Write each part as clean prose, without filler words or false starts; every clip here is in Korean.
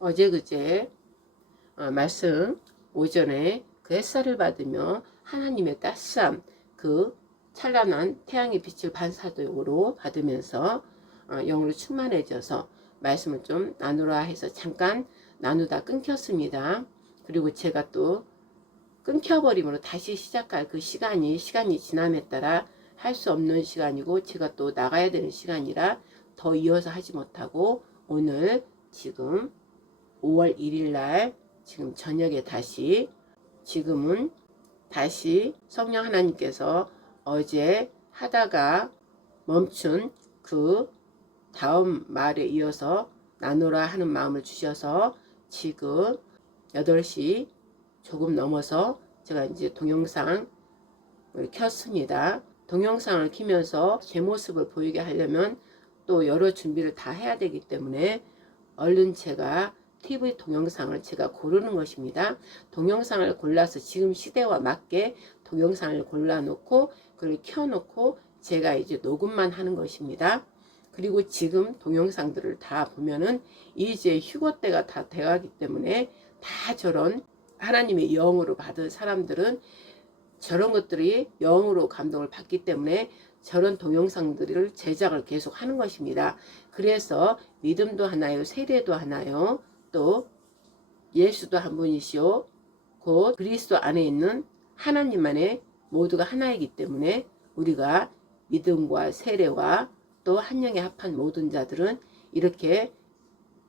어제 그제 말씀 오전에 그 햇살을 받으며 하나님의 따스함, 그 찬란한 태양의 빛을 반사적으로 받으면서 영으로 충만해져서 말씀을 좀 나누라 해서 잠깐 나누다 끊겼습니다. 그리고 제가 또 끊겨버림으로 다시 시작할 그 시간이 지남에 따라 할 수 없는 시간이고 제가 또 나가야 되는 시간이라 더 이어서 하지 못하고 오늘 지금 5월 1일 날 지금 저녁에 지금은 다시 성령 하나님께서 어제 하다가 멈춘 그 다음 말에 이어서 나누라 하는 마음을 주셔서 지금 8시 조금 넘어서 제가 이제 동영상을 켰습니다. 동영상을 키면서 제 모습을 보이게 하려면 또 여러 준비를 다 해야 되기 때문에 얼른 제가 TV 동영상을 제가 고르는 것입니다. 동영상을 골라서 지금 시대와 맞게 동영상을 골라놓고 그걸 켜놓고 제가 이제 녹음만 하는 것입니다. 그리고 지금 동영상들을 다 보면은 이제 휴거 때가 다 돼가기 때문에 다 저런 하나님의 영으로 받은 사람들은 저런 것들이 영으로 감동을 받기 때문에 저런 동영상들을 제작을 계속 하는 것입니다. 그래서 믿음도 하나요, 세례도 하나요, 또 예수도 한 분이시오, 곧 그리스도 안에 있는 하나님만의 모두가 하나이기 때문에 우리가 믿음과 세례와 또 한 영에 합한 모든 자들은 이렇게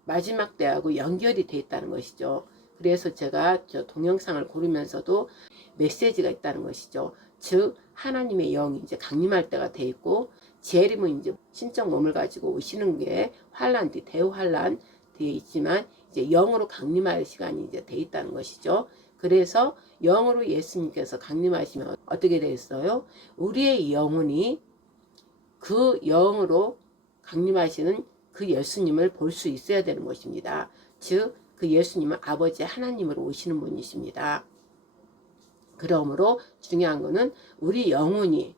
마지막 때하고 연결이 되어 있다는 것이죠. 그래서 제가 저 동영상을 고르면서도 메시지가 있다는 것이죠. 즉 하나님의 영이 이제 강림할 때가 돼 있고 재림은 이제 신적 몸을 가지고 오시는 게 환란 뒤 대환란 되어 있지만 이제 영으로 강림할 시간이 이제 돼 있다는 것이죠. 그래서 영으로 예수님께서 강림하시면 어떻게 되겠어요? 우리의 영혼이 그 영으로 강림하시는 그 예수님을 볼 수 있어야 되는 것입니다. 즉 그 예수님은 아버지 하나님으로 오시는 분이십니다. 그러므로 중요한 것은 우리 영혼이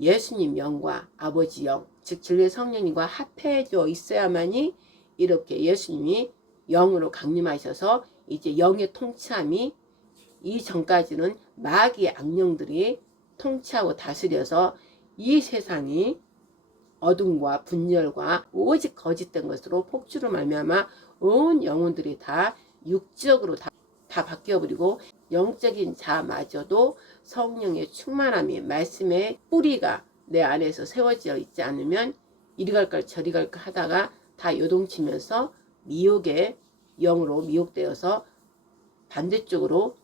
예수님 영과 아버지 영, 즉 진리의 성령님과 합해져 있어야만이 이렇게 예수님이 영으로 강림하셔서 이제 영의 통치함이 이전까지는 마귀의 악령들이 통치하고 다스려서 이 세상이 어둠과 분열과 오직 거짓된 것으로 폭주로 말미암아 온 영혼들이 다 육적으로 다 바뀌어버리고 영적인 자마저도 성령의 충만함이 말씀의 뿌리가 내 안에서 세워져 있지 않으면 이리 갈까 저리 갈까 하다가 다 요동치면서 미혹의 영으로 미혹되어서 반대쪽으로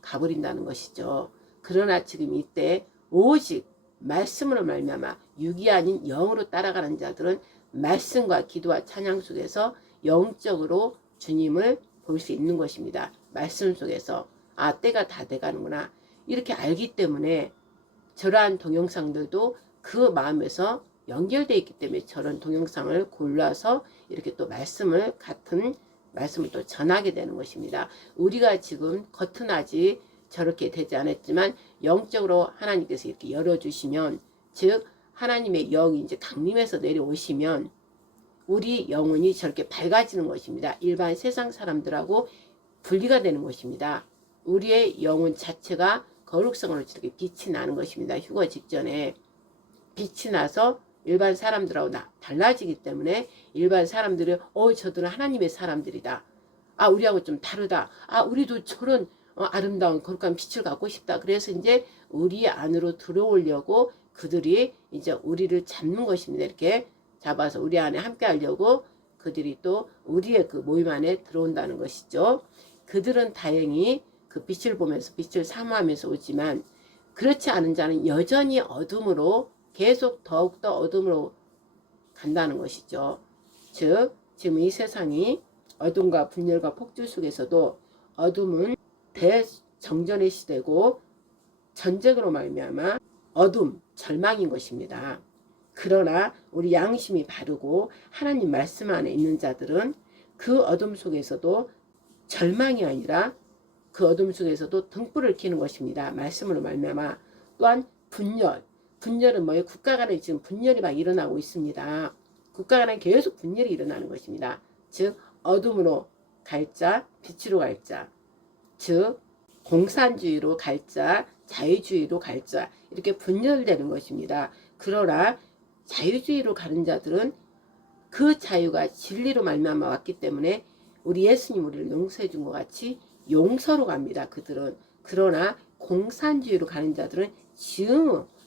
가버린다는 것이죠. 그러나 지금 이때 오직 말씀으로 말미암아 육이 아닌 영으로 따라가는 자들은 말씀과 기도와 찬양 속에서 영적으로 주님을 볼 수 있는 것입니다. 말씀 속에서 때가 다 돼가는구나 이렇게 알기 때문에 저러한 동영상들도 그 마음에서 연결되어 있기 때문에 저런 동영상을 골라서 이렇게 또 같은 말씀을 또 전하게 되는 것입니다. 우리가 지금 겉은 아직 저렇게 되지 않았지만 영적으로 하나님께서 이렇게 열어주시면 즉 하나님의 영이 이제 강림해서 내려오시면 우리 영혼이 저렇게 밝아지는 것입니다. 일반 세상 사람들하고 분리가 되는 것입니다. 우리의 영혼 자체가 거룩성으로 저렇게 빛이 나는 것입니다. 휴거 직전에 빛이 나서 일반 사람들하고 달라지기 때문에 일반 사람들이 저들은 하나님의 사람들이다. 우리하고 좀 다르다. 우리도 저런 아름다운 거룩한 빛을 갖고 싶다. 그래서 이제 우리 안으로 들어오려고 그들이 이제 우리를 잡는 것입니다. 이렇게 잡아서 우리 안에 함께 하려고 그들이 또 우리의 그 모임 안에 들어온다는 것이죠. 그들은 다행히 그 빛을 보면서 빛을 사모하면서 오지만 그렇지 않은 자는 여전히 어둠으로 계속 더욱더 어둠으로 간다는 것이죠. 즉 지금 이 세상이 어둠과 분열과 폭주 속에서도 어둠은 대정전의 시대고 전쟁으로 말미암아 어둠, 절망인 것입니다. 그러나 우리 양심이 바르고 하나님 말씀 안에 있는 자들은 그 어둠 속에서도 절망이 아니라 그 어둠 속에서도 등불을 켜는 것입니다. 말씀으로 말미암아. 또한 분열은 뭐예요? 국가 간에 지금 분열이 막 일어나고 있습니다. 국가 간에 계속 분열이 일어나는 것입니다. 즉 어둠으로 갈자, 빛으로 갈자. 즉 공산주의로 갈자, 자유주의로 갈자 이렇게 분열되는 것입니다. 그러나 자유주의로 가는 자들은 그 자유가 진리로 말미암아 왔기 때문에 우리 예수님 우리를 용서해 준 것 같이 용서로 갑니다. 그들은. 그러나 공산주의로 가는 자들은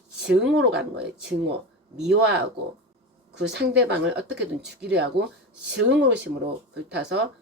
증오로 가는 거예요. 증오. 미워하고 그 상대방을 어떻게든 죽이려 하고 증오심으로 불타서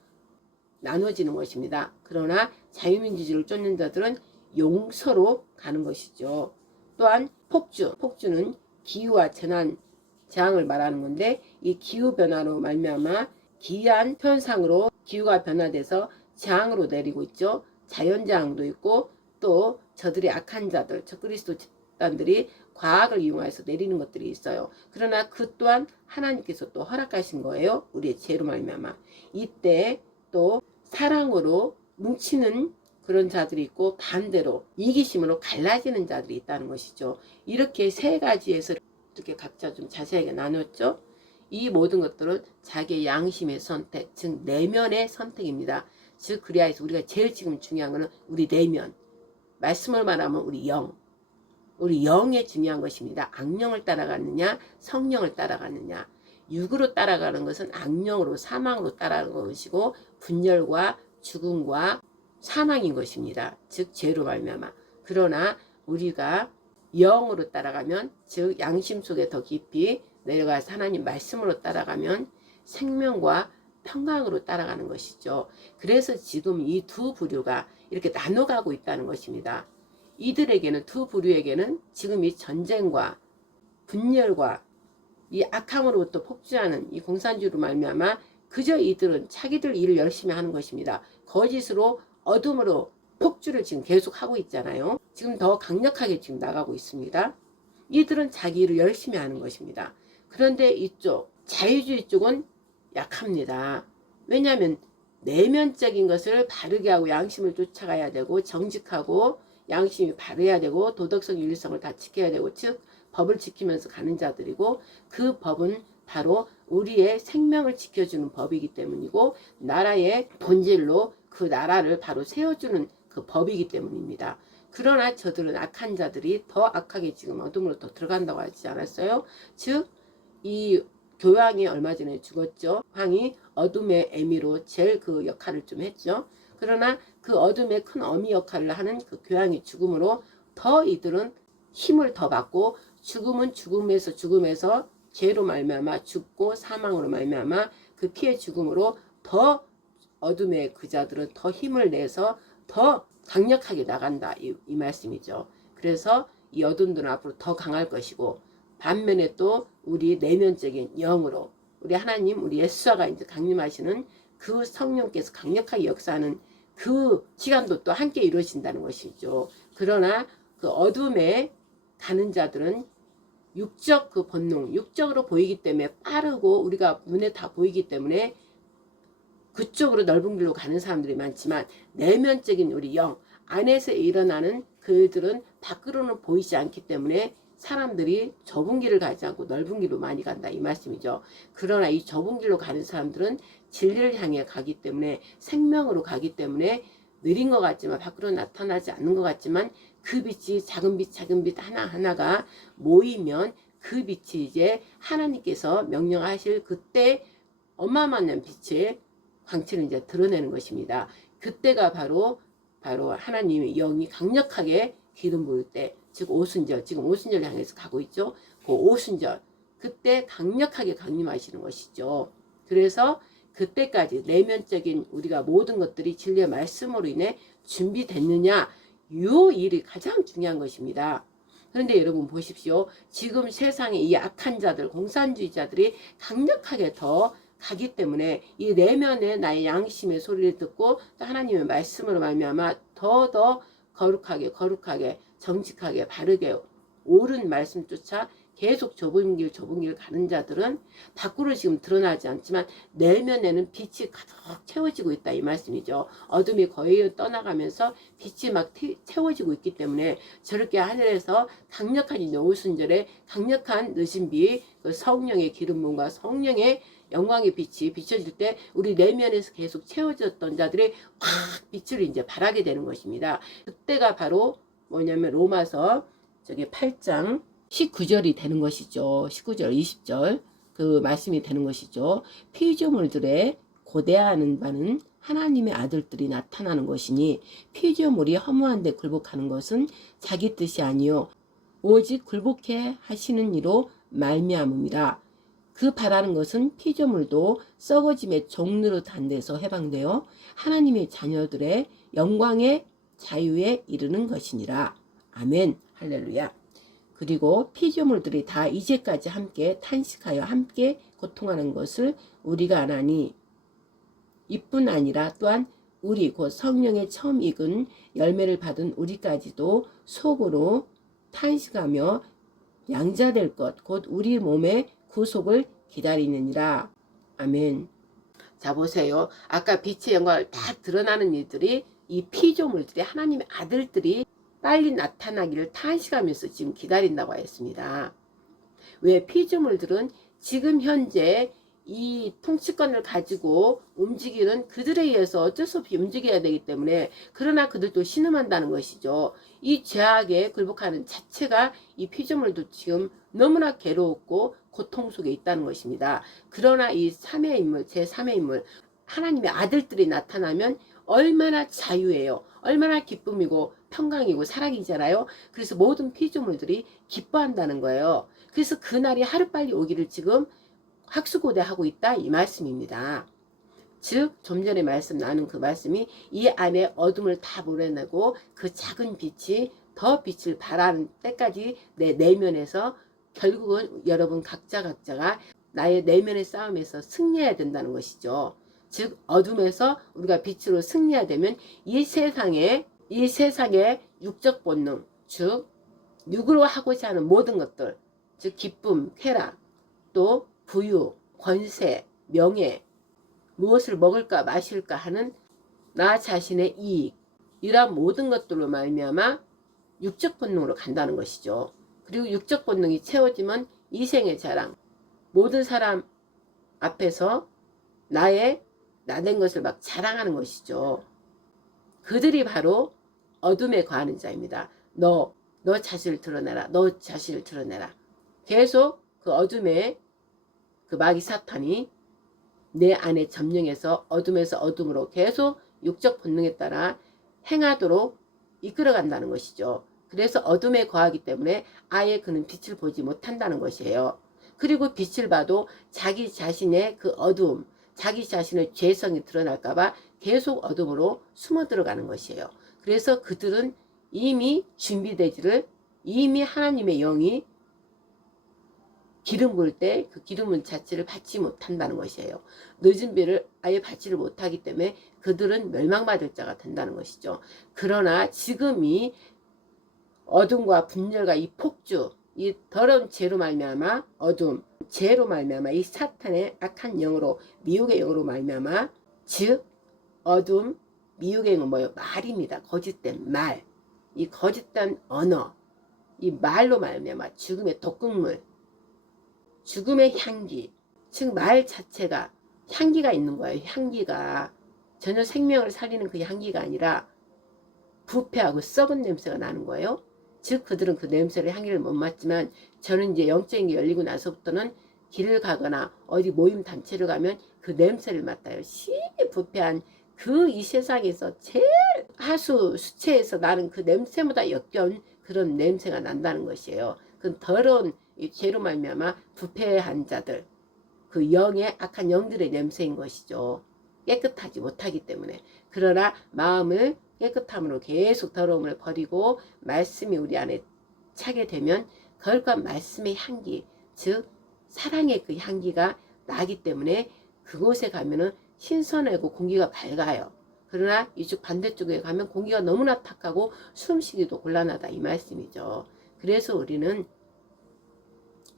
나눠지는 것입니다. 그러나 자유민주주의를 쫓는 자들은 용서로 가는 것이죠. 또한 폭주는 기후와 재앙을 말하는 건데 이 기후변화로 말미암아 기이한 현상으로 기후가 변화돼서 재앙으로 내리고 있죠. 자연재앙도 있고 또 저들이 악한 자들, 적그리스도 집단들이 과학을 이용해서 내리는 것들이 있어요. 그러나 그 또한 하나님께서 또 허락하신 거예요. 우리의 죄로 말미암아. 이때 또 사랑으로 뭉치는 그런 자들이 있고 반대로 이기심으로 갈라지는 자들이 있다는 것이죠. 이렇게 세 가지에서 이렇게 각자 좀 자세하게 나눴죠. 이 모든 것들은 자기의 양심의 선택, 즉 내면의 선택입니다. 즉 그리하여서 우리가 제일 지금 중요한 것은 우리 내면, 말씀을 말하면 우리 영에 중요한 것입니다. 악령을 따라가느냐 성령을 따라가느냐. 육으로 따라가는 것은 악령으로 사망으로 따라가는 것이고 분열과 죽음과 사망인 것입니다. 즉 죄로 말미암아. 그러나 우리가 영으로 따라가면 즉 양심 속에 더 깊이 내려가서 하나님 말씀으로 따라가면 생명과 평강으로 따라가는 것이죠. 그래서 지금 이 두 부류가 이렇게 나눠가고 있다는 것입니다. 이들에게는 두 부류에게는 지금 이 전쟁과 분열과 이 악함으로부터 폭주하는 이 공산주의로 말미암아 그저 이들은 자기들 일을 열심히 하는 것입니다. 거짓으로 어둠으로 폭주를 지금 계속 하고 있잖아요. 지금 더 강력하게 지금 나가고 있습니다. 이들은 자기 일을 열심히 하는 것입니다. 그런데 이쪽 자유주의 쪽은 약합니다. 왜냐하면 내면적인 것을 바르게 하고 양심을 쫓아가야 되고 정직하고 양심이 바르야 되고 도덕성 윤리성을 다 지켜야 되고 즉 법을 지키면서 가는 자들이고 그 법은 바로 우리의 생명을 지켜주는 법이기 때문이고 나라의 본질로 그 나라를 바로 세워주는 그 법이기 때문입니다. 그러나 저들은 악한 자들이 더 악하게 지금 어둠으로 더 들어간다고 하지 않았어요? 즉 이 교황이 얼마 전에 죽었죠. 황이 어둠의 애미로 제일 그 역할을 좀 했죠. 그러나 그 어둠의 큰 어미 역할을 하는 그 교황이 죽음으로 더 이들은 힘을 더 받고 죽음은 죽음에서 죄로 말미암아 죽고 사망으로 말미암아 그 피의 죽음으로 더 어둠의 그 자들은 더 힘을 내서 더 강력하게 나간다 이 말씀이죠. 그래서 이 어둠들은 앞으로 더 강할 것이고 반면에 또 우리 내면적인 영으로 우리 하나님 우리 예수가 이제 강림하시는 그 성령께서 강력하게 역사하는 그 시간도 또 함께 이루어진다는 것이죠. 그러나 그 어둠에 가는 자들은 육적 그 본능, 육적으로 보이기 때문에 빠르고 우리가 눈에 다 보이기 때문에 그쪽으로 넓은 길로 가는 사람들이 많지만 내면적인 우리 영 안에서 일어나는 그들은 밖으로는 보이지 않기 때문에 사람들이 좁은 길을 가지 않고 넓은 길로 많이 간다 이 말씀이죠. 그러나 이 좁은 길로 가는 사람들은 진리를 향해 가기 때문에 생명으로 가기 때문에 느린 것 같지만 밖으로 나타나지 않는 것 같지만 그 빛이 작은 빛 하나하나가 모이면 그 빛이 이제 하나님께서 명령하실 그때 어마어마한 빛의 광채를 이제 드러내는 것입니다. 그때가 바로 하나님의 영이 강력하게 기름 부을 때, 즉 오순절, 지금 오순절 향해서 가고 있죠. 그 오순절, 그때 강력하게 강림하시는 것이죠. 그래서 그때까지 내면적인 우리가 모든 것들이 진리의 말씀으로 인해 준비됐느냐, 이 일이 가장 중요한 것입니다. 그런데 여러분 보십시오. 지금 세상에 이 악한 자들, 공산주의자들이 강력하게 더 가기 때문에 이 내면의 나의 양심의 소리를 듣고 또 하나님의 말씀으로 말미암아 더 거룩하게 정직하게 바르게 옳은 말씀 쫓아 계속 좁은 길 가는 자들은 밖으로 지금 드러나지 않지만 내면에는 빛이 가득 채워지고 있다 이 말씀이죠. 어둠이 거의 떠나가면서 빛이 막 채워지고 있기 때문에 저렇게 하늘에서 강력한 오순절에 강력한 늦은 비, 그 성령의 기름 부음과 성령의 영광의 빛이 비춰질 때 우리 내면에서 계속 채워졌던 자들이 확 빛을 이제 발하게 되는 것입니다. 그때가 바로 뭐냐면 로마서 저기 8장 19절이 되는 것이죠. 19절, 20절 그 말씀이 되는 것이죠. 피조물들의 고대하는 바는 하나님의 아들들이 나타나는 것이니 피조물이 허무한 데 굴복하는 것은 자기 뜻이 아니요 오직 굴복해 하시는 이로 말미암음이라. 그 바라는 것은 피조물도 썩어짐의 종로로 단 데서 해방되어 하나님의 자녀들의 영광의 자유에 이르는 것이니라. 아멘. 할렐루야. 그리고 피조물들이 다 이제까지 함께 탄식하여 함께 고통하는 것을 우리가 아나니 이뿐 아니라 또한 우리 곧 성령의 처음 익은 열매를 받은 우리까지도 속으로 탄식하며 양자될 것 곧 우리 몸의 구속을 기다리느니라. 아멘. 자 보세요. 아까 빛의 영광을 다 드러나는 이들이 이 피조물들이 하나님의 아들들이 빨리 나타나기를 탄식하면서 지금 기다린다고 했습니다. 왜 피조물들은 지금 현재 이 통치권을 가지고 움직이는 그들에 의해서 어쩔 수 없이 움직여야 되기 때문에 그러나 그들도 신음한다는 것이죠. 이 죄악에 굴복하는 자체가 이 피조물도 지금 너무나 괴로웠고 고통 속에 있다는 것입니다. 그러나 이 3의 인물, 제3의 인물 하나님의 아들들이 나타나면 얼마나 자유예요. 얼마나 기쁨이고 평강이고 사랑이잖아요. 그래서 모든 피조물들이 기뻐한다는 거예요. 그래서 그날이 하루빨리 오기를 지금 학수고대하고 있다 이 말씀입니다. 즉 좀 전에 말씀 나눈 그 말씀이 이 안에 어둠을 다 몰아내고 그 작은 빛이 더 빛을 발하는 때까지 내 내면에서 결국은 여러분 각자가 나의 내면의 싸움에서 승리해야 된다는 것이죠. 즉 어둠에서 우리가 빛으로 승리해야 되면 이 세상의 육적 본능, 즉 육으로 하고자 하는 모든 것들, 즉 기쁨, 쾌락, 또 부유, 권세, 명예, 무엇을 먹을까 마실까 하는 나 자신의 이익, 이러한 모든 것들로 말미암아 육적 본능으로 간다는 것이죠. 그리고 육적 본능이 채워지면 이생의 자랑, 모든 사람 앞에서 나의 나된 것을 막 자랑하는 것이죠. 그들이 바로 어둠에 거하는 자입니다. 너 자신을 드러내라. 너 자신을 드러내라. 계속 그 어둠에 그 마귀 사탄이 내 안에 점령해서 어둠에서 어둠으로 계속 육적 본능에 따라 행하도록 이끌어간다는 것이죠. 그래서 어둠에 거하기 때문에 아예 그는 빛을 보지 못한다는 것이에요. 그리고 빛을 봐도 자기 자신의 그 어둠, 자기 자신의 죄성이 드러날까봐 계속 어둠으로 숨어 들어가는 것이에요. 그래서 그들은 이미 준비되지를 이미 하나님의 영이 기름 부을 때 그 기름 자체를 받지 못한다는 것이에요. 늦은 비를 아예 받지를 못하기 때문에 그들은 멸망받을 자가 된다는 것이죠. 그러나 지금 이 어둠과 분열과 이 폭주, 이 더러운 죄로 말미암아 어둠, 죄로 말미암아 이 사탄의 악한 영으로 미혹의 영으로 말미암아 즉 어둠, 미혹의 영은 뭐예요? 말입니다. 거짓된 말, 이 거짓된 언어, 이 말로 말미암아 죽음의 독극물, 죽음의 향기, 즉 말 자체가 향기가 있는 거예요. 향기가 전혀 생명을 살리는 그 향기가 아니라 부패하고 썩은 냄새가 나는 거예요. 즉 그들은 그 냄새를 향기를 못 맡지만 저는 이제 영적인 게 열리고 나서부터는 길을 가거나 어디 모임 단체를 가면 그 냄새를 맡아요. 심히 부패한 그 이 세상에서 제일 하수 수체에서 나는 그 냄새보다 역겨운 그런 냄새가 난다는 것이에요. 그 더러운 이 죄로 말미암아 부패한 자들, 그 영의 악한 영들의 냄새인 것이죠. 깨끗하지 못하기 때문에. 그러나 마음을 깨끗함으로 계속 더러움을 버리고 말씀이 우리 안에 차게 되면 거룩한 말씀의 향기, 즉 사랑의 그 향기가 나기 때문에 그곳에 가면은 신선하고 공기가 밝아요. 그러나 이쪽 반대쪽에 가면 공기가 너무나 탁하고 숨쉬기도 곤란하다 이 말씀이죠. 그래서 우리는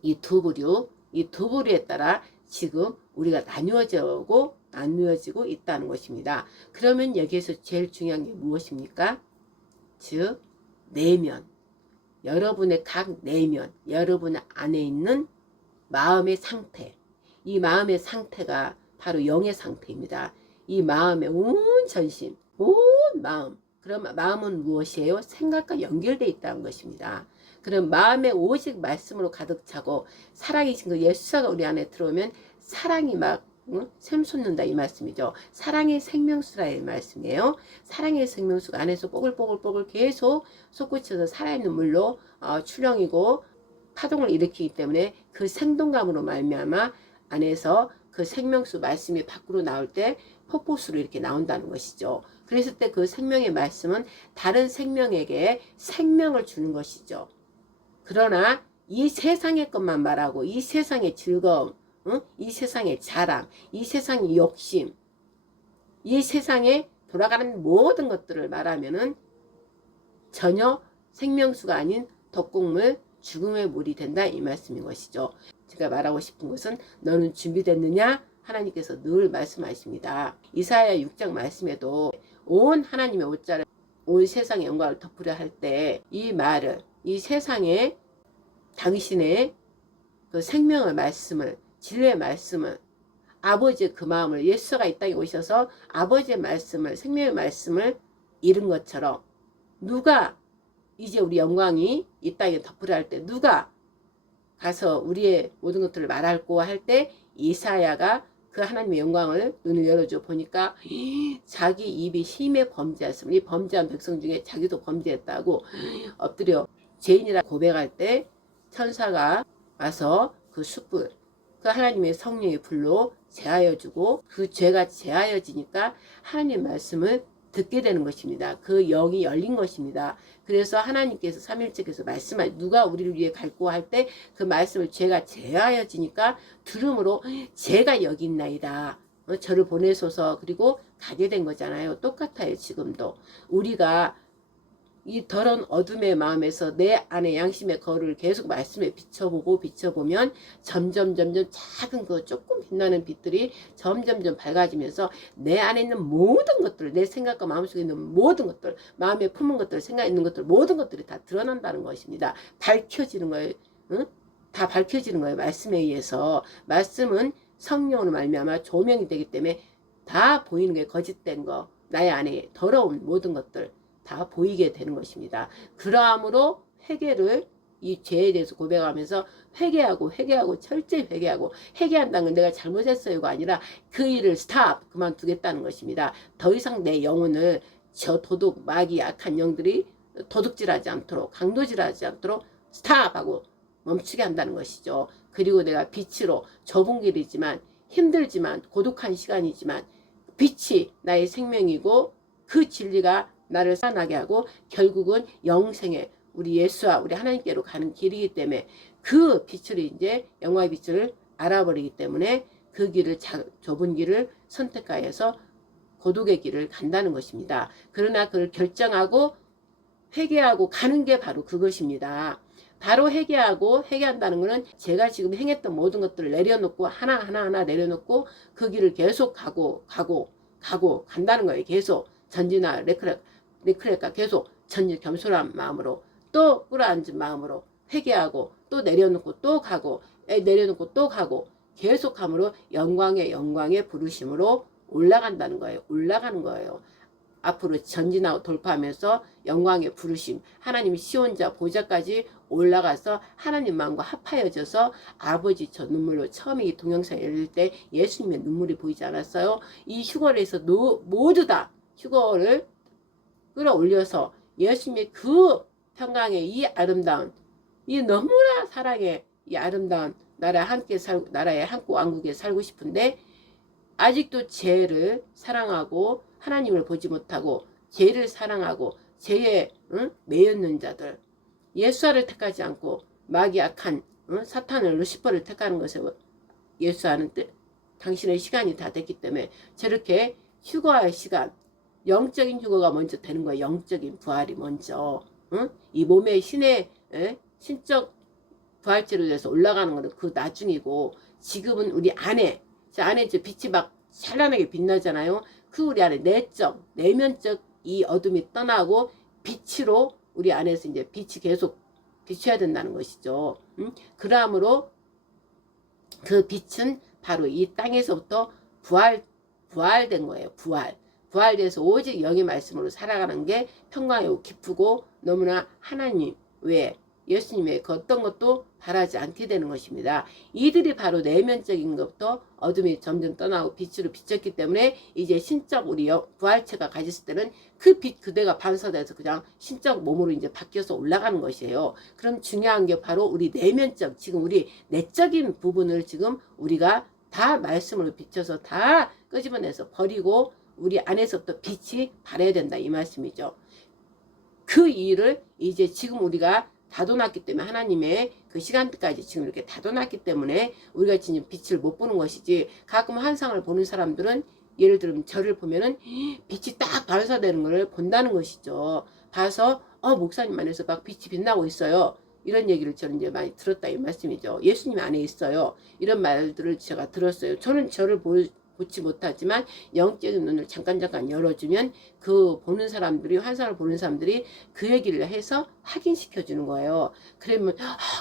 이 두 부류에 따라 지금 우리가 나누어지고 있다는 것입니다. 그러면 여기에서 제일 중요한 게 무엇입니까? 즉 내면, 여러분의 각 내면, 여러분 안에 있는 마음의 상태, 이 마음의 상태가 바로 영의 상태입니다. 이 마음의 온 전심, 온 마음. 그럼 마음은 무엇이에요? 생각과 연결되어 있다는 것입니다. 그럼 마음에 오직 말씀으로 가득 차고 사랑이신 그 예수가 우리 안에 들어오면 사랑이 막 샘솟는다 이 말씀이죠. 사랑의 생명수라 이 말씀이에요. 사랑의 생명수가 안에서 뽀글뽀글뽀글 계속 솟구쳐서 살아있는 물로 출렁이고 파동을 일으키기 때문에 그 생동감으로 말미암아 안에서 그 생명수 말씀이 밖으로 나올 때 폭포수로 이렇게 나온다는 것이죠. 그랬을 때 그 생명의 말씀은 다른 생명에게 생명을 주는 것이죠. 그러나 이 세상의 것만 말하고 이 세상의 즐거움, 이 세상의 자랑, 이 세상의 욕심, 이 세상에 돌아가는 모든 것들을 말하면은 전혀 생명수가 아닌 독극물, 죽음의 물이 된다 이 말씀인 것이죠. 제가 말하고 싶은 것은 너는 준비됐느냐? 하나님께서 늘 말씀하십니다. 이사야 6장 말씀에도 온 하나님의 옷자를 온 세상의 영광을 덮으려 할 때 이 말을 이 세상에 당신의 그 생명의 말씀을 진리의 말씀을 아버지의 그 마음을 예수가 이 땅에 오셔서 아버지의 말씀을 생명의 말씀을 잃은 것처럼 누가 이제 우리 영광이 이 땅에 덮으려 할 때 누가 가서 우리의 모든 것들을 말할고 할 때 이사야가 그 하나님의 영광을 눈을 열어줘 보니까 자기 입이 심히 범죄했으면 이 범죄한 백성 중에 자기도 범죄했다고 엎드려 죄인이라 고백할 때 천사가 와서 그 숯불 그 하나님의 성령의 불로 제하여주고 그 죄가 제하여지니까 하나님 말씀을 듣게 되는 것입니다. 그 영이 열린 것입니다. 그래서 하나님께서 삼일째께서 말씀할 누가 우리를 위해 갈고 할 때 그 말씀을 죄가 제하여지니까 들음으로 죄가 여기 있나이다. 저를 보내소서 그리고 가게 된 거잖아요. 똑같아요. 지금도 우리가 이 더러운 어둠의 마음에서 내 안에 양심의 거울을 계속 말씀에 비춰보면 점점 작은 그 조금 빛나는 빛들이 점점 밝아지면서 내 안에 있는 모든 것들 내 생각과 마음속에 있는 모든 것들 마음에 품은 것들 생각에 있는 것들 모든 것들이 다 드러난다는 것입니다. 밝혀지는 거예요. 응? 다 밝혀지는 거예요. 말씀에 의해서 말씀은 성령으로 말미암아 조명이 되기 때문에 다 보이는 게 거짓된 거 나의 안에 더러운 모든 것들 다 보이게 되는 것입니다. 그러함으로 회개를 이 죄에 대해서 고백하면서 회개하고 철저히 회개하고 회개한다는 건 내가 잘못했어요가 아니라 그 일을 스탑 그만두겠다는 것입니다. 더 이상 내 영혼을 저 도둑 마귀 악한 영들이 도둑질하지 않도록 강도질하지 않도록 스탑하고 멈추게 한다는 것이죠. 그리고 내가 빛으로 좁은 길이지만 힘들지만 고독한 시간이지만 빛이 나의 생명이고 그 진리가 나를 살아나게 하고 결국은 영생에 우리 예수와 우리 하나님께로 가는 길이기 때문에 그 빛을 이제 영화의 빛을 알아버리기 때문에 그 길을 좁은 길을 선택하여서 고독의 길을 간다는 것입니다. 그러나 그걸 결정하고 회개하고 가는 게 바로 그것입니다. 바로 회개한다는 것은 제가 지금 행했던 모든 것들을 내려놓고 하나 내려놓고 그 길을 계속 가고 간다는 거예요. 계속 전진하 레크레카 계속 전진 겸손한 마음으로 또 끌어앉은 마음으로 회개하고 또 내려놓고 또 가고 내려놓고 또 가고 계속함으로 영광의 부르심으로 올라간다는 거예요. 올라가는 거예요. 앞으로 전진하고 돌파하면서 영광의 부르심 하나님 시온자 보좌까지 올라가서 하나님 마음과 합하여져서 아버지 저 눈물로 처음에 이 동영상을 열릴 때 예수님의 눈물이 보이지 않았어요? 이 휴거에서 모두 다 휴거를 끌어올려서 예수님의 그 평강의 이 아름다운 이 너무나 사랑의 이 아름다운 나라의 한국 왕국에 살고 싶은데 아직도 죄를 사랑하고 하나님을 보지 못하고 죄를 사랑하고 죄에 매였는 자들 예수아를 택하지 않고 마귀 악한 사탄을 루시퍼를 택하는 것에 예수아는 당신의 시간이 다 됐기 때문에 저렇게 휴거할 시간 영적인 휴거가 먼저 되는 거예요. 영적인 부활이 먼저 이 몸의 신적 부활체로 돼서 올라가는 것은 그 나중이고 지금은 우리 안에 이제 빛이 막 찬란하게 빛나잖아요. 그 우리 안에 내면적 이 어둠이 떠나고 빛으로 우리 안에서 이제 빛이 계속 비춰야 된다는 것이죠. 그러므로 그 빛은 바로 이 땅에서부터 부활된 거예요. 부활돼서 오직 영의 말씀으로 살아가는 게 평강이고 기쁘고 너무나 하나님 외에 예수님 외에 그 어떤 것도 바라지 않게 되는 것입니다. 이들이 바로 내면적인 것부터 어둠이 점점 떠나고 빛으로 비쳤기 때문에 이제 신적 우리 부활체가 가졌을 때는 그 빛 그대가 반사돼서 그냥 신적 몸으로 이제 바뀌어서 올라가는 것이에요. 그럼 중요한 게 바로 우리 내면적, 지금 우리 내적인 부분을 지금 우리가 다 말씀으로 비춰서 다 끄집어내서 버리고 우리 안에서부터 빛이 발해야 된다 이 말씀이죠. 그 일을 이제 지금 우리가 다둬놨기 때문에 하나님의 그 시간대까지 지금 이렇게 다둬놨기 때문에 우리가 지금 빛을 못 보는 것이지, 가끔 환상을 보는 사람들은 예를 들면 저를 보면은 빛이 딱 반사되는 걸 본다는 것이죠. 봐서 목사님 안에서 막 빛이 빛나고 있어요. 이런 얘기를 저는 이제 많이 들었다 이 말씀이죠. 예수님 안에 있어요. 이런 말들을 제가 들었어요. 저는 저를 보지 못하지만 영적인 눈을 잠깐 열어주면 그 보는 사람들이, 환상을 보는 사람들이 그 얘기를 해서 확인시켜 주는 거예요. 그러면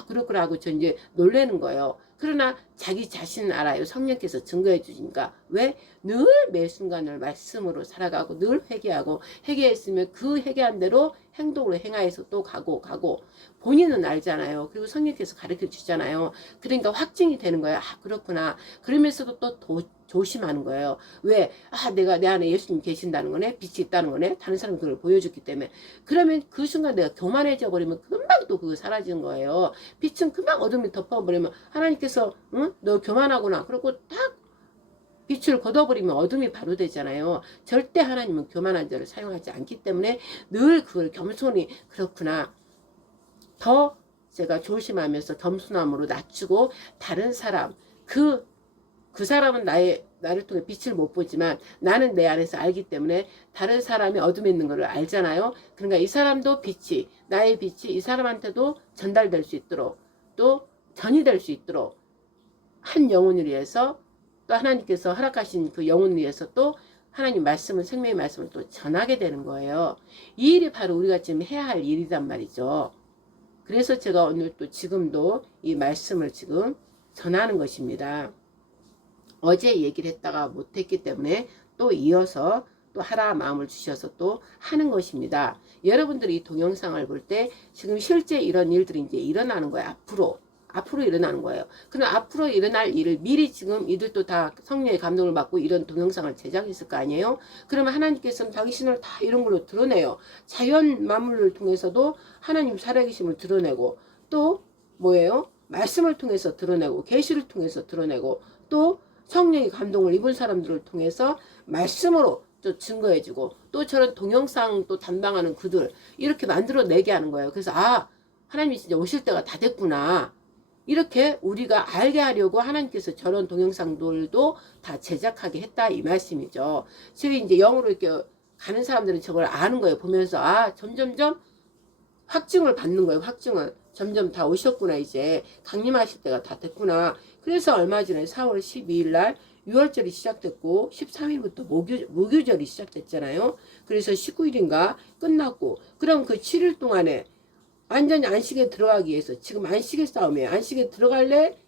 그렇구나 하고 저 이제 놀라는 거예요. 그러나 자기 자신은 알아요. 성령께서 증거해 주시니까. 왜? 늘 매 순간을 말씀으로 살아가고 늘 회개하고, 회개했으면 그 회개한 대로 행동으로 행하여서 또 가고 본인은 알잖아요. 그리고 성령께서 가르쳐 주잖아요. 그러니까 확증이 되는 거예요. 그렇구나. 그러면서도 또 조심하는 거예요. 왜? 내가 내 안에 예수님 계신다는 거네. 빛이 있다는 거네. 다른 사람이 그걸 보여줬기 때문에. 그러면 그 순간 내가 교만해져 버리면 금방 또 그거 사라지는 거예요. 빛은 금방 어둠이 덮어버리면 하나님께서 너 교만하구나. 그리고 딱 빛을 걷어버리면 어둠이 바로 되잖아요. 절대 하나님은 교만한 자를 사용하지 않기 때문에 늘 그걸 겸손히, 그렇구나. 더 제가 조심하면서 겸손함으로 낮추고, 다른 사람, 그 사람은 나를 통해 빛을 못 보지만 나는 내 안에서 알기 때문에 다른 사람이 어둠에 있는 것을 알잖아요. 그러니까 이 사람도 빛이, 나의 빛이 이 사람한테도 전달될 수 있도록, 또 전이 될 수 있도록 한 영혼을 위해서, 또 하나님께서 허락하신 그 영혼을 위해서 또 하나님 말씀을, 생명의 말씀을 또 전하게 되는 거예요. 이 일이 바로 우리가 지금 해야 할 일이란 말이죠. 그래서 제가 오늘 또 지금도 이 말씀을 지금 전하는 것입니다. 어제 얘기를 했다가 못했기 때문에 또 이어서 또 하라 마음을 주셔서 또 하는 것입니다. 여러분들이 이 동영상을 볼 때 지금 실제 이런 일들이 이제 일어나는 거예요. 앞으로 일어나는 거예요. 그럼 앞으로 일어날 일을 미리 지금 이들도 다 성령의 감동을 받고 이런 동영상을 제작했을 거 아니에요. 그러면 하나님께서는 당신을 다 이런 걸로 드러내요. 자연 만물을 통해서도 하나님 살아계심을 드러내고, 또 뭐예요? 말씀을 통해서 드러내고, 계시를 통해서 드러내고, 또 성령의 감동을 입은 사람들을 통해서 말씀으로 또 증거해주고, 또 저런 동영상 또 담당하는 그들 이렇게 만들어내게 하는 거예요. 그래서 하나님이 진짜 오실 때가 다 됐구나, 이렇게 우리가 알게 하려고 하나님께서 저런 동영상들도 다 제작하게 했다 이 말씀이죠. 지금 이제 영으로 이렇게 가는 사람들은 저걸 아는 거예요. 보면서 점점점 확증을 받는 거예요. 확증을 점점 다 오셨구나, 이제 강림하실 때가 다 됐구나. 그래서 얼마 전에 4월 12일 날 유월절이 시작됐고 13일부터 무교절이 시작됐잖아요. 그래서 19일인가 끝났고, 그럼 그 7일 동안에 완전히 안식에 들어가기 위해서 지금 안식의 싸움이에요. 안식에 들어갈래?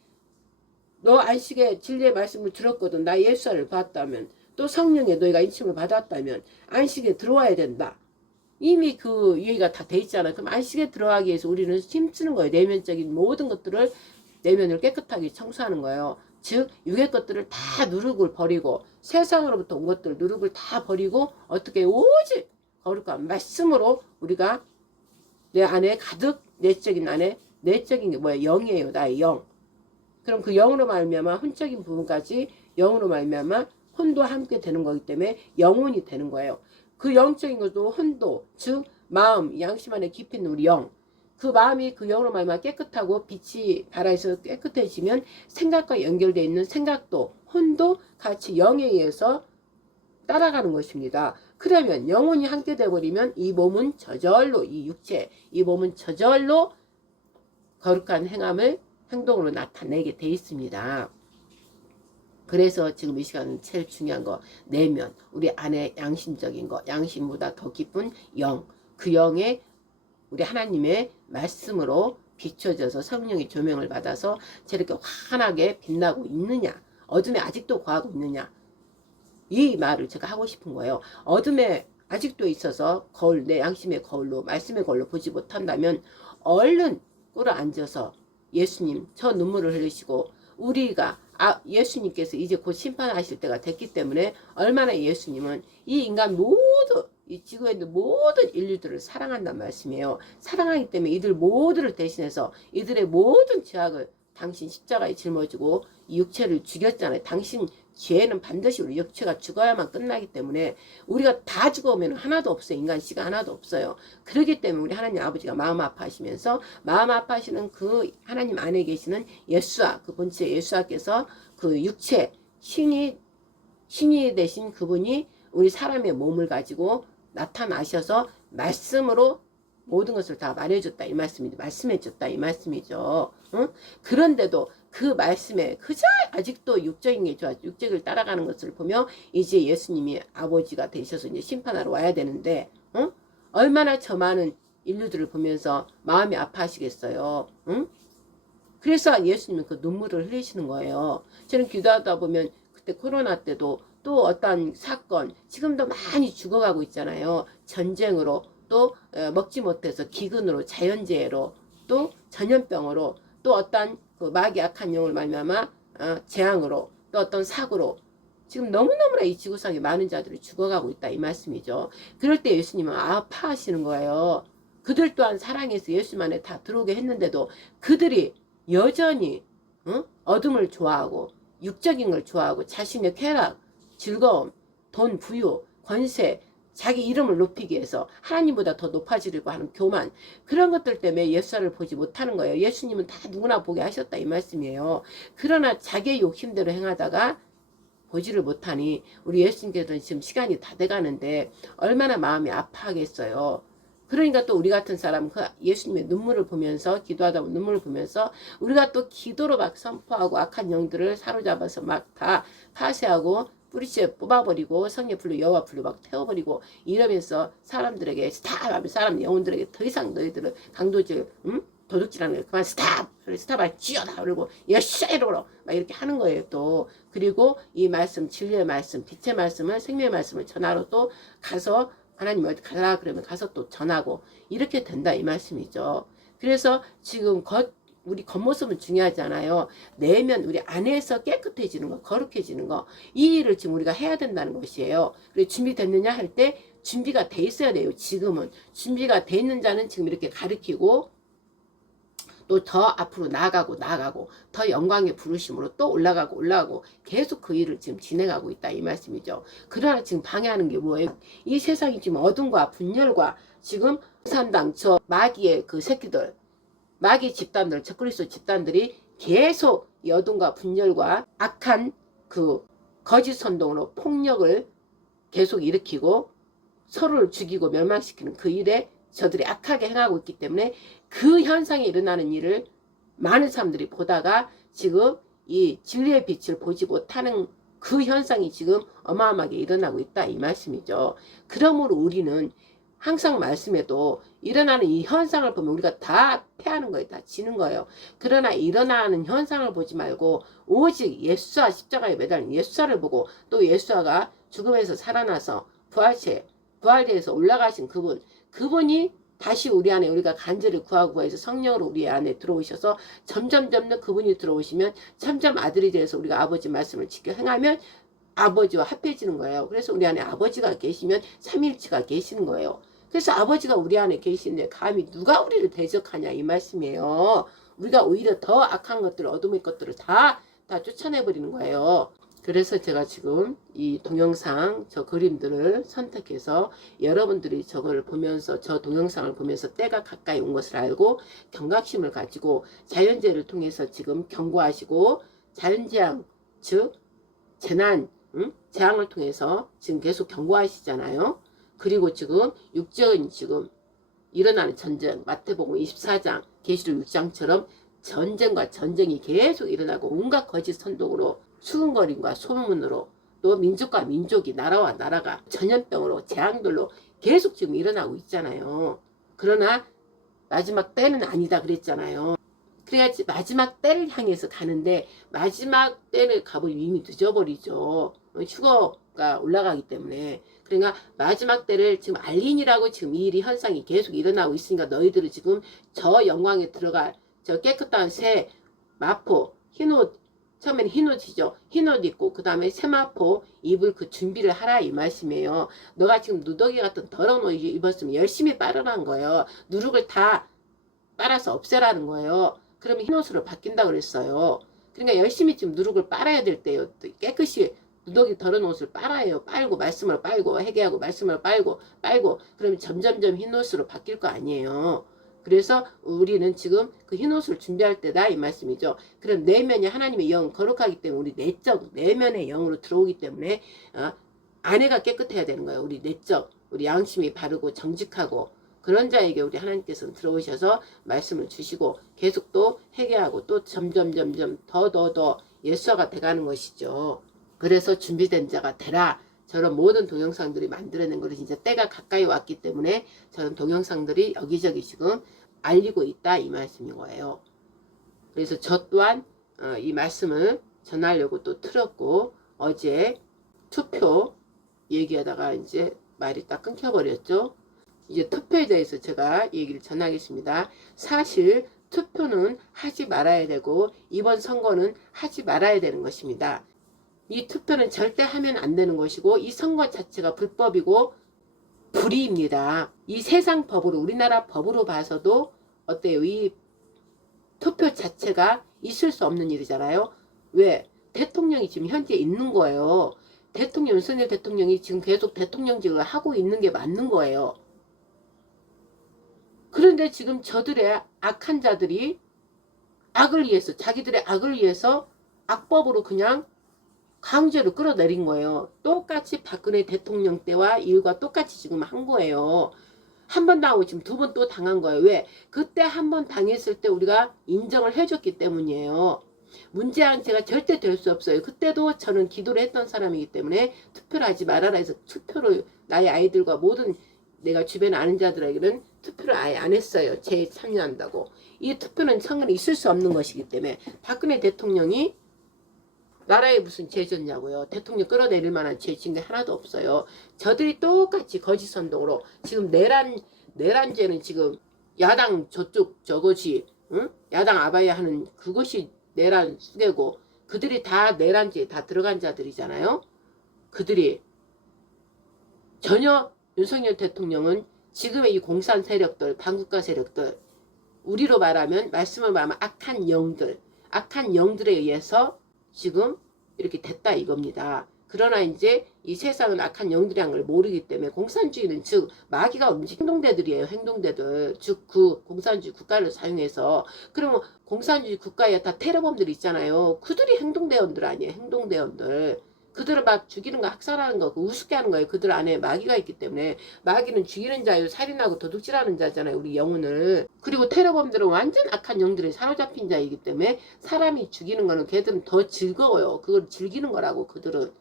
너 안식에 진리의 말씀을 들었거든. 나 예수를 봤다면, 또 성령에 너희가 인침을 받았다면 안식에 들어와야 된다. 이미 그 얘기가 다 돼 있잖아. 그럼 안식에 들어가기 위해서 우리는 힘쓰는 거예요. 내면적인 모든 것들을, 내면을 깨끗하게 청소하는 거예요. 즉 육의 것들을 다 누룩을 버리고, 세상으로부터 온 것들 누룩을 다 버리고, 어떻게 오직 거룩한 말씀으로 우리가 내 안에 가득, 내적인 안에, 내적인 게 뭐야? 영이에요. 나의 영. 그럼 그 영으로 말미암아 혼적인 부분까지 영으로 말미암아 혼도 함께 되는 거기 때문에 영혼이 되는 거예요. 그 영적인 것도 혼도, 즉 마음, 양심 안에 깊이 있는 우리 영, 그 마음이 그 영으로 말미암아 깨끗하고 빛이 발하에서 깨끗해지면 생각과 연결되어 있는 생각도, 혼도 같이 영에 의해서 따라가는 것입니다. 그러면 영혼이 함께 되어버리면 이 몸은 저절로, 이 육체, 이 몸은 저절로 거룩한 행동으로 나타내게 돼 있습니다. 그래서 지금 이 시간은 제일 중요한 거, 내면, 우리 안에 양심적인 거, 양심보다 더 깊은 영, 그 영에 우리 하나님의 말씀으로 비춰져서 성령의 조명을 받아서 저렇게 환하게 빛나고 있느냐, 어둠에 아직도 거하고 있느냐. 이 말을 제가 하고 싶은 거예요. 어둠에 아직도 있어서 거울, 내 양심의 거울로, 말씀의 거울로 보지 못한다면 얼른 꿇어앉아서 예수님 저 눈물을 흘리시고, 우리가 예수님께서 이제 곧 심판하실 때가 됐기 때문에 얼마나 예수님은 이 인간 모두, 이 지구에 있는 모든 인류들을 사랑한다는 말씀이에요. 사랑하기 때문에 이들 모두를 대신해서 이들의 모든 죄악을 당신 십자가에 짊어지고 이 육체를 죽였잖아요. 당신 죄는 반드시 우리 육체가 죽어야만 끝나기 때문에 우리가 다 죽어오면 하나도 없어요. 인간 씨가 하나도 없어요. 그렇기 때문에 우리 하나님 아버지가 마음 아파하시면서, 마음 아파하시는 그 하나님 안에 계시는 예수와, 그 본체 예수와께서 그 육체 신이 되신 그분이 우리 사람의 몸을 가지고 나타나셔서 말씀으로 모든 것을 다 말해줬다 이 말씀이죠. 말씀해줬다 이 말씀이죠. 응? 그런데도 그 말씀에 그저 아직도 육적인 게 좋아, 육적을 따라가는 것을 보며 이제 예수님이 아버지가 되셔서 이제 심판하러 와야 되는데, 응? 얼마나 저 많은 인류들을 보면서 마음이 아파하시겠어요. 응? 그래서 예수님은 그 눈물을 흘리시는 거예요. 저는 기도하다 보면 그때 코로나 때도 또 어떤 사건, 지금도 많이 죽어가고 있잖아요. 전쟁으로, 또 먹지 못해서 기근으로, 자연재해로, 또 전염병으로, 또 어떤 그 마귀 악한 영을 말미암아 재앙으로, 또 어떤 사고로 지금 너무너무나 이 지구상에 많은 자들이 죽어가고 있다 이 말씀이죠. 그럴 때 예수님은 아파하시는 거예요. 그들 또한 사랑해서 예수님 안에 다 들어오게 했는데도 그들이 여전히 어둠을 좋아하고 육적인 걸 좋아하고 자신의 쾌락, 즐거움, 돈, 부유, 권세, 자기 이름을 높이기 위해서 하나님보다 더 높아지려고 하는 교만, 그런 것들 때문에 예수를 보지 못하는 거예요. 예수님은 다 누구나 보게 하셨다 이 말씀이에요. 그러나 자기의 욕심대로 행하다가 보지를 못하니 우리 예수님께서는 지금 시간이 다 돼가는데 얼마나 마음이 아파하겠어요. 그러니까 또 우리 같은 사람은 그 예수님의 눈물을 보면서, 기도하다 보면 눈물을 보면서 우리가 또 기도로 막 선포하고 악한 영들을 사로잡아서 막 다 파쇄하고 뿌리째 뽑아버리고 성의 불로, 여호와 불로 막 태워버리고 이러면서 사람들에게 스탑, 사람 영혼들에게 더 이상 너희들은 강도질, 도둑질하는 거 그만 스탑, 스탑을 쥐어다 그러고 여샤이로 막 이렇게 하는 거예요. 또 그리고 이 말씀, 진리의 말씀, 빛의 말씀을, 생명의 말씀을 전하러 또 가서 하나님 어디 가라 그러면 가서 또 전하고 이렇게 된다 이 말씀이죠. 그래서 지금 우리 겉모습은 중요하지 않아요. 내면 우리 안에서 깨끗해지는 거, 거룩해지는 거, 이 일을 지금 우리가 해야 된다는 것이에요. 그리고 준비됐느냐 할 때 준비가 돼 있어야 돼요. 지금은 준비가 돼 있는 자는 지금 이렇게 가르치고 또 더 앞으로 나아가고 더 영광의 부르심으로 또 올라가고 계속 그 일을 지금 진행하고 있다 이 말씀이죠. 그러나 지금 방해하는 게 뭐예요? 이 세상이 지금 어둠과 분열과 지금 산당 저 마귀의 그 새끼들, 마귀 집단들, 적그리스도 집단들이 계속 이 어둠과 분열과 악한 그 거짓 선동으로 폭력을 계속 일으키고 서로를 죽이고 멸망시키는 그 일에 저들이 악하게 행하고 있기 때문에 그 현상이 일어나는 일을 많은 사람들이 보다가 지금 이 진리의 빛을 보지 못하는 그 현상이 지금 어마어마하게 일어나고 있다 이 말씀이죠. 그러므로 우리는 항상 말씀에도 일어나는 이 현상을 보면 우리가 다 패하는 거예요. 다 지는 거예요. 그러나 일어나는 현상을 보지 말고 오직 예수와 십자가에 매달린 예수를 보고 또 예수가 죽음에서 살아나서 부활체에서 올라가신 그분이 다시 우리 안에 우리가 간절히 구하고 해서 성령으로 우리 안에 들어오셔서 점점 그분이 들어오시면 점점 아들이 되어서 우리가 아버지 말씀을 지켜 행하면 아버지와 합해지는 거예요. 그래서 우리 안에 아버지가 계시면 삼일체가 계시는 거예요. 그래서 아버지가 우리 안에 계시는데 감히 누가 우리를 대적하냐 이 말씀이에요. 우리가 오히려 더 악한 것들, 어둠의 것들을 다 쫓아내버리는 거예요. 그래서 제가 지금 이 동영상, 저 그림들을 선택해서 여러분들이 저걸 보면서, 저 동영상을 보면서 때가 가까이 온 것을 알고 경각심을 가지고 자연재해를 통해서 지금 경고하시고, 자연재앙, 즉 재난, 재앙을 통해서 지금 계속 경고하시잖아요. 그리고 지금 육적인 지금 일어나는 전쟁, 마태복음 24장, 계시록 6장처럼 전쟁과 전쟁이 계속 일어나고 온갖 거짓 선동으로, 수군거림과 소문으로, 또 민족과 민족이, 나라와 나라가 전염병으로, 재앙들로 계속 지금 일어나고 있잖아요. 그러나 마지막 때는 아니다 그랬잖아요. 그래야지 마지막 때를 향해서 가는데 마지막 때를 가버리면 이미 늦어버리죠. 휴거가 올라가기 때문에. 그러니까 마지막 때를 지금 알린이라고 지금 이 일이 현상이 계속 일어나고 있으니까 너희들은 지금 저 영광에 들어갈 저 깨끗한 새 마포 흰옷 처음에는 흰옷이죠. 흰옷 입고 그 다음에 세마포 입을 그 준비를 하라 이 말씀이에요. 너가 지금 누더기 같은 더러운 옷 입었으면 열심히 빨으라는 거예요. 누룩을 다 빨아서 없애라는 거예요. 그러면 흰옷으로 바뀐다 그랬어요. 그러니까 열심히 지금 누룩을 빨아야 될 때요. 깨끗이 누더기 더러운 옷을 빨아요. 빨고 말씀을 빨고 회개하고 말씀을 빨고 그러면 점점점 흰옷으로 바뀔 거 아니에요. 그래서 우리는 지금 그 흰옷을 준비할 때다 이 말씀이죠. 그럼 내면이 하나님의 영 거룩하기 때문에 우리 내적 내면의 영으로 들어오기 때문에 안에가 깨끗해야 되는 거예요. 우리 내적 우리 양심이 바르고 정직하고 그런 자에게 우리 하나님께서는 들어오셔서 말씀을 주시고 계속 또 회개하고 또 점점 더 예수가 돼가는 것이죠. 그래서 준비된 자가 되라. 저런 모든 동영상들이 만들어낸 것이 진짜 때가 가까이 왔기 때문에 저런 동영상들이 여기저기 지금 알리고 있다 이 말씀인 거예요. 그래서 저 또한 이 말씀을 전하려고 또 틀었고 어제 투표 얘기하다가 이제 말이 딱 끊겨버렸죠. 이제 투표에 대해서 제가 얘기를 전하겠습니다. 사실 투표는 하지 말아야 되고 이번 선거는 하지 말아야 되는 것입니다. 이 투표는 절대 하면 안 되는 것이고 이 선거 자체가 불법이고 불의입니다. 이 세상 법으로 우리나라 법으로 봐서도 어때요? 이 투표 자체가 있을 수 없는 일이잖아요. 왜? 대통령이 지금 현재 있는 거예요. 대통령 윤석열 대통령이 지금 계속 대통령직을 하고 있는 게 맞는 거예요. 그런데 지금 저들의 악한 자들이 악을 위해서 자기들의 악을 위해서 악법으로 그냥 강제로 끌어내린 거예요. 똑같이 박근혜 대통령 때와 이유가 똑같이 지금 한 거예요. 한 번 당하고 지금 두 번 또 당한 거예요. 왜? 그때 한 번 당했을 때 우리가 인정을 해줬기 때문이에요. 문제한 제가 절대 될 수 없어요. 그때도 저는 기도를 했던 사람이기 때문에 투표를 하지 말아라 해서 투표를 나의 아이들과 모든 내가 주변에 아는 자들에게는 투표를 아예 안 했어요. 제 참여한다고. 이 투표는 청원이 있을 수 없는 것이기 때문에 박근혜 대통령이 나라에 무슨 죄 졌냐고요. 대통령 끌어내릴 만한 죄 진 게 하나도 없어요. 저들이 똑같이 거짓 선동으로 지금 내란죄는 지금 야당 저쪽 저것이 응? 야당 아바야 하는 그것이 내란 수개고 그들이 다 내란죄에 다 들어간 자들이잖아요. 그들이 전혀 윤석열 대통령은 지금의 이 공산 세력들 반국가 세력들 우리로 말하면 말씀을 말하면 악한 영들에 의해서 지금 이렇게 됐다 이겁니다. 그러나 이제 이 세상은 악한 영들이란 걸 모르기 때문에 공산주의는 즉 마귀가 움직이는 행동대들이에요. 행동대들. 즉 그 공산주의 국가를 사용해서 그러면 공산주의 국가에 다 테러범들이 있잖아요. 그들이 행동대원들 아니에요. 행동대원들. 그들을 막 죽이는 거 학살하는 거 우습게 하는 거예요. 그들 안에 마귀가 있기 때문에 마귀는 죽이는 자요 살인하고 도둑질하는 자잖아요. 우리 영혼을. 그리고 테러범들은 완전 악한 영들에 사로잡힌 자이기 때문에 사람이 죽이는 거는 걔들은 더 즐거워요. 그걸 즐기는 거라고 그들은.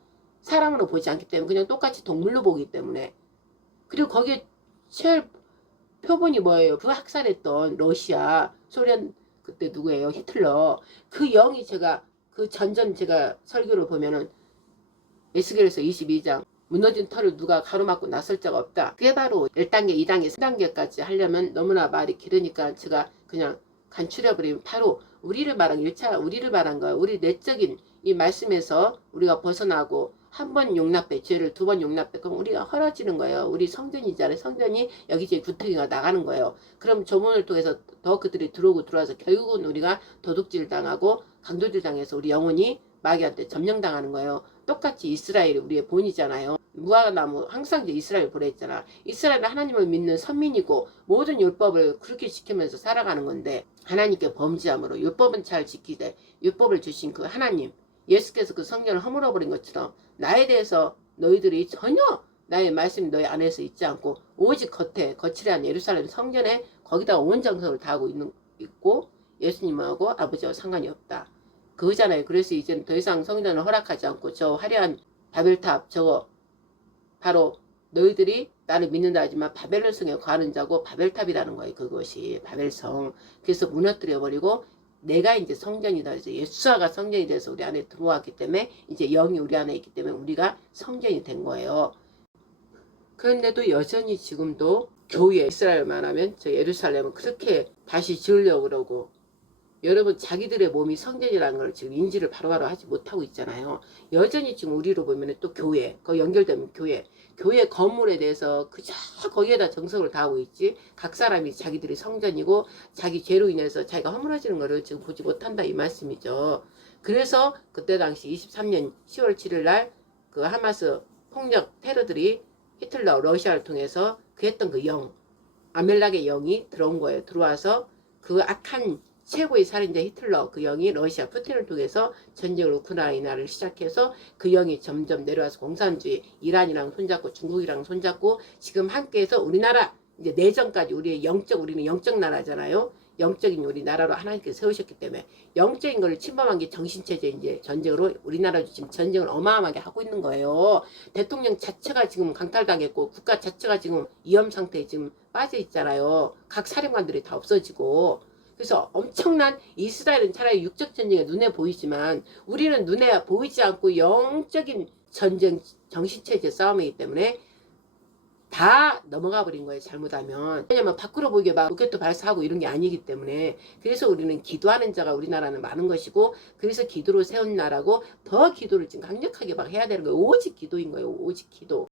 사람으로 보지 않기 때문에 그냥 똑같이 동물로 보기 때문에. 그리고 거기에 제일 표본이 뭐예요? 그 학살했던 러시아 소련 그때 누구예요? 히틀러. 그 영이 제가 그 전전 제가 설교를 보면은 에스겔에서 22장 무너진 털을 누가 가로막고 나설 자가 없다. 그게 바로 1단계, 2단계, 3단계까지 하려면 너무나 말이 길으니까 제가 그냥 간추려버리면 바로 우리를 말한 1차 우리를 말한 거예요. 우리 내적인 이 말씀에서 우리가 벗어나고 한 번 용납돼 죄를 두 번 용납돼 그럼 우리가 헐어지는 거예요. 우리 성전이잖아요. 성전이 여기저기 구덩이가 나가는 거예요. 그럼 조문을 통해서 더 그들이 들어와서 결국은 우리가 도둑질 당하고 강도질 당해서 우리 영혼이 마귀한테 점령당하는 거예요. 똑같이 이스라엘이 우리의 본이잖아요. 무화과나무 항상 이제 이스라엘 보냈잖아. 이스라엘은 하나님을 믿는 선민이고 모든 율법을 그렇게 지키면서 살아가는 건데 하나님께 범죄함으로 율법은 잘 지키되 율법을 주신 그 하나님 예수께서 그 성전을 허물어버린 것처럼 나에 대해서 너희들이 전혀 나의 말씀이 너희 안에서 있지 않고 오직 겉에 거칠한 예루살렘 성전에 거기다가 온 정성을 다하고 있고 예수님하고 아버지와 상관이 없다. 그거잖아요. 그래서 이제는 더 이상 성전을 허락하지 않고 저 화려한 바벨탑 저거 바로 너희들이 나를 믿는다 하지만 바벨론 성에 거하는 자고 바벨탑이라는 거예요. 그것이 바벨성. 그래서 무너뜨려버리고 내가 이제 성전이다. 그래서 예수아가 성전이 돼서 우리 안에 들어왔기 때문에 이제 영이 우리 안에 있기 때문에 우리가 성전이 된 거예요. 그런데도 여전히 지금도 교회 이스라엘만 하면 저 예루살렘은 그렇게 다시 지으려고 그러고 여러분 자기들의 몸이 성전이라는 걸 지금 인지를 바로바로 하지 못하고 있잖아요. 여전히 지금 우리로 보면 또 교회, 그 연결되면 교회 건물에 대해서 그저 거기에다 정성을 다하고 있지. 각 사람이 자기들이 성전이고 자기 죄로 인해서 자기가 허물어지는 거를 지금 보지 못한다 이 말씀이죠. 그래서 그때 당시 23년 10월 7일 날 그 하마스 폭력 테러들이 히틀러 러시아를 통해서 그 했던 그 영, 아멜락의 영이 들어온 거예요. 들어와서 그 악한 최고의 살인자 히틀러 그 영이 러시아 푸틴을 통해서 전쟁을 우크라이나를 시작해서 그 영이 점점 내려와서 공산주의 이란이랑 손잡고 중국이랑 손잡고 지금 함께해서 우리나라 이제 내전까지 우리는 영적 나라잖아요. 영적인 우리 나라로 하나님께서 세우셨기 때문에 영적인 걸 침범한 게 정신체제 이제 전쟁으로 우리나라도 지금 전쟁을 어마어마하게 하고 있는 거예요. 대통령 자체가 지금 강탈당했고 국가 자체가 지금 위험 상태에 지금 빠져 있잖아요. 각 사령관들이 다 없어지고 그래서 엄청난 이스라엘은 차라리 육적 전쟁이 눈에 보이지만 우리는 눈에 보이지 않고 영적인 전쟁 정신체제 싸움이기 때문에 다 넘어가 버린 거예요. 잘못하면. 왜냐면 밖으로 보이게 막 로켓도 발사하고 이런 게 아니기 때문에 그래서 우리는 기도하는 자가 우리나라는 많은 것이고 그래서 기도로 세운 나라고 더 기도를 지금 강력하게 막 해야 되는 거예요. 오직 기도인 거예요. 오직 기도.